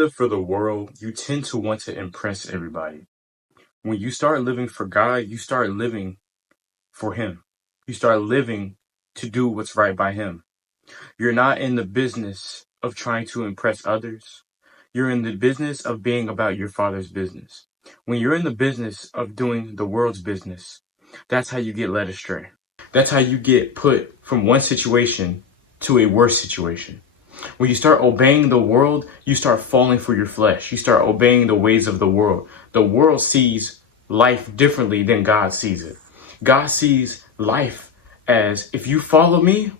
live for the world, you tend to want to impress everybody. When you start living for God, you start living for Him. You start living to do what's right by Him. You're not in the business of trying to impress others. You're in the business of being about your Father's business. When you're in the business of doing the world's business, that's how you get led astray. That's how you get put from one situation to a worse situation. When you start obeying the world, you start falling for your flesh. You start obeying the ways of the world. The world sees life differently than God sees it. God sees life as, if you follow me,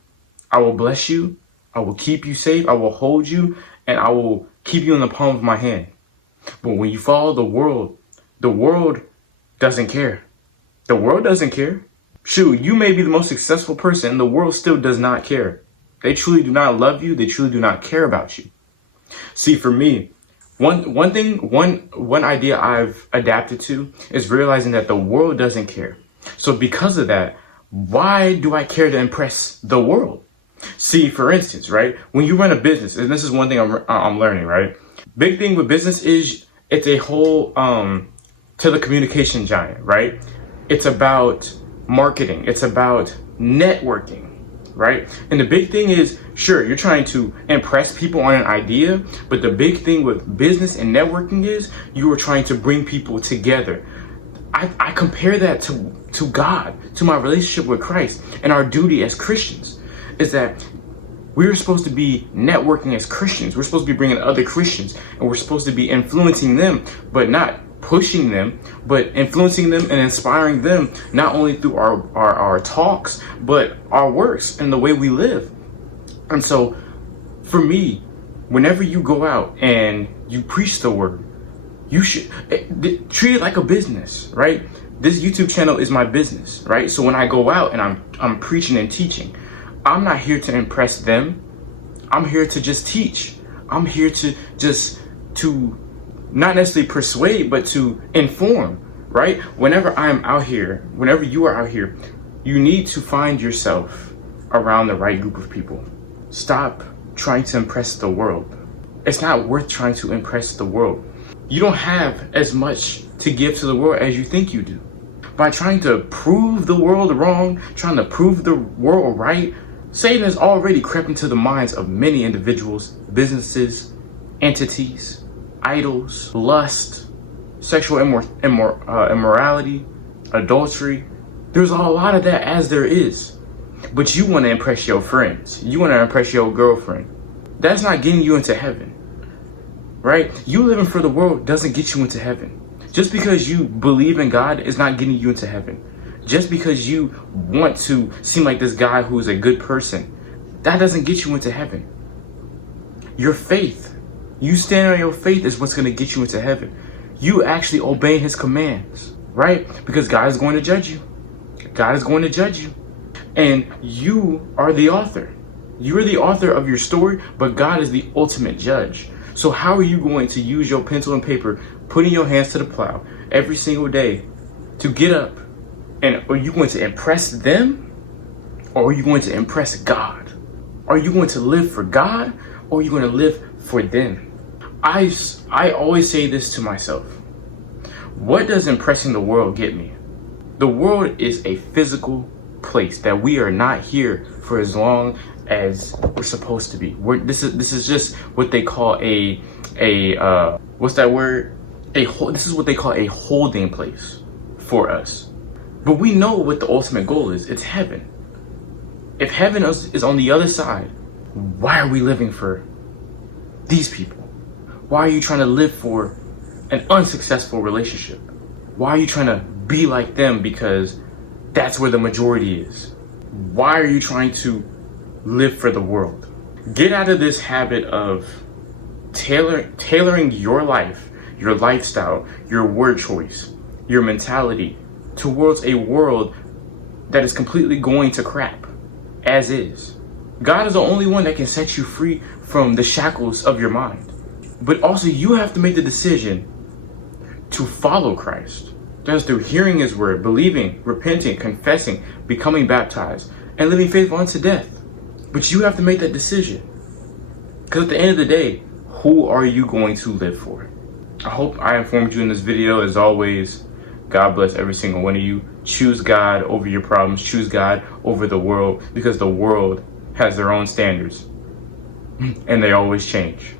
I will bless you, I will keep you safe, I will hold you, and I will keep you in the palm of my hand. But when you follow the world doesn't care. The world doesn't care. Shoot, you may be the most successful person, and the world still does not care. They truly do not love you. They truly do not care about you. See, for me, one idea I've adapted to is realizing that the world doesn't care. So because of that, why do I care to impress the world? See, for instance, right, when you run a business, and this is one thing I'm learning, right? Big thing with business is it's a whole telecommunication giant, right? It's about marketing. It's about networking. Right? And the big thing is, sure, you're trying to impress people on an idea, but the big thing with business and networking is you are trying to bring people together. I compare that to God, to my relationship with Christ, and our duty as Christians is that we're supposed to be networking as Christians. We're supposed to be bringing other Christians, and we're supposed to be influencing them, but not pushing them, but influencing them and inspiring them, not only through our talks, but our works and the way we live. And so for me, whenever you go out and you preach the word, you should treat it like a business, right? This YouTube channel is my business, right? So when I go out and I'm preaching and teaching, I'm not here to impress them. I'm here to just teach. I'm here to not necessarily persuade, but to inform, right? Whenever I'm out here, whenever you are out here, you need to find yourself around the right group of people. Stop trying to impress the world. It's not worth trying to impress the world. You don't have as much to give to the world as you think you do. By trying to prove the world wrong, trying to prove the world right, Satan has already crept into the minds of many individuals, businesses, entities, idols, lust, sexual immorality, adultery. There's a lot of that, as there is. But you want to impress your friends. You want to impress your girlfriend. That's not getting you into heaven, right? You living for the world doesn't get you into heaven. Just because you believe in God is not getting you into heaven. Just because you want to seem like this guy who is a good person, that doesn't get you into heaven. Your faith, you stand on your faith, is what's going to get you into heaven. You actually obeying His commands, right? Because God is going to judge you. God is going to judge you. And you are the author. You're the author of your story, but God is the ultimate judge. So how are you going to use your pencil and paper, putting your hands to the plow every single day to get up? And are you going to impress them? Or are you going to impress God? Are you going to live for God? Or are you going to live for them? I always say this to myself. What does impressing the world get me? The world is a physical place that we are not here for as long as we're supposed to be. This is just what they call what's that word? This is what they call a holding place for us. But we know what the ultimate goal is. It's heaven. If heaven is on the other side, why are we living for these people? Why are you trying to live for an unsuccessful relationship? Why are you trying to be like them because that's where the majority is? Why are you trying to live for the world? Get out of this habit of tailoring your life, your lifestyle, your word choice, your mentality towards a world that is completely going to crap, as is. God is the only one that can set you free from the shackles of your mind. But also, you have to make the decision to follow Christ. That's through hearing His word, believing, repenting, confessing, becoming baptized, and living faithful unto death. But you have to make that decision. Because at the end of the day, Who are you going to live for? I hope I informed you in this video. As always, God bless every single one of you. Choose God over your problems. Choose God over the world, because the world has their own standards and they always change.